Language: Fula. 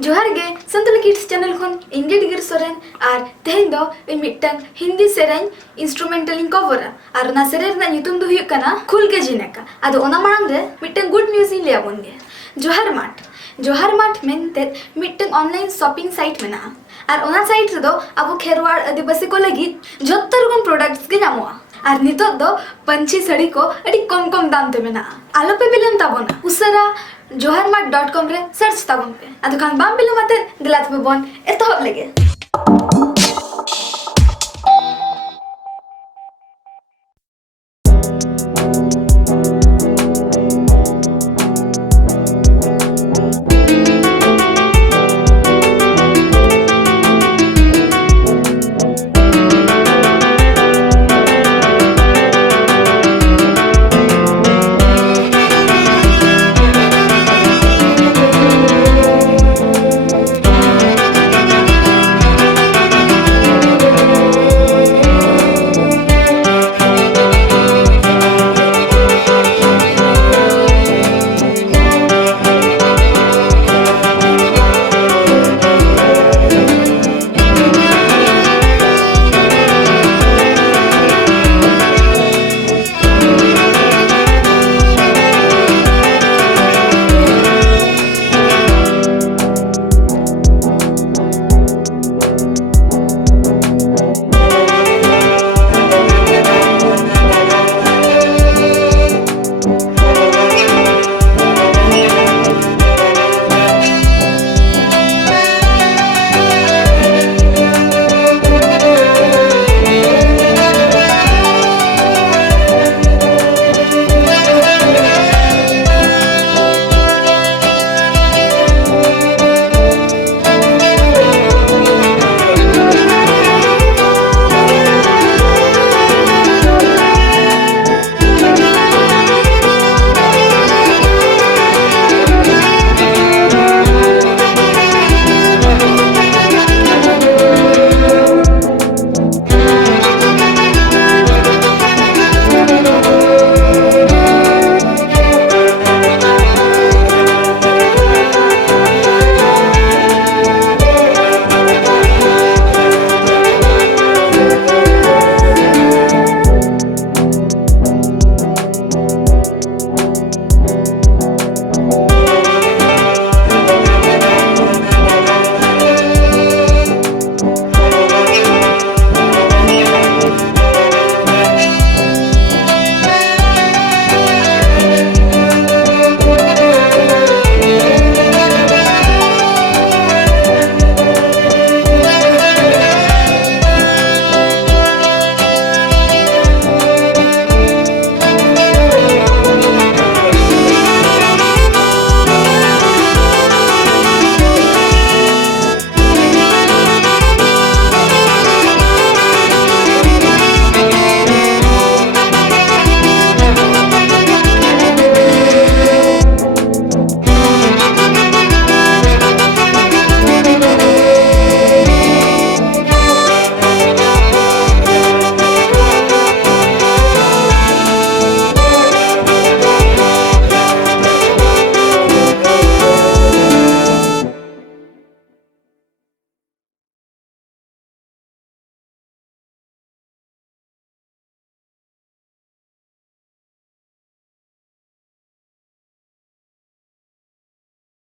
जोहार गे संतल kids channel खन इंगे डिगर सोरेन और तेहेन दो मिटन हिंदी सेरेन इंस्ट्रूमेंटल इन कवर और ना सेरे ना ᱧᱩᱛᱩᱢ ᱫᱚ ᱦᱩᱭᱩᱜ ᱠᱟᱱᱟ ᱠᱷᱩᱞ ᱜᱮ ᱡᱤᱱᱮᱠᱟ ᱟᱫᱚ ᱚᱱᱟ ᱢᱟᱲᱟᱝ ᱨᱮ ᱢᱤᱫᱴᱟᱝ ᱜᱩᱰ ᱱᱤᱭᱩᱡ ᱤᱧ ᱞᱟᱹᱭ ᱟᱵᱚᱱ ᱜᱮ जोहार माठ मेनते मिटन ऑनलाइन शॉपिंग साइट में और ओना साइट रे दो अब खेरवाड़ आदिवासी को लगी जत्तो रकम प्रोडक्ट्स के नामोआ और नितो दो पंची साड़ी को अड़ी कम कम दाम ते मेना आलो पे बिलन ताबोना उसरा joharmart.com रे सर्च ताबोन पे अदो खान बाम बिलो मते दिलात पे बोन एतो लगे।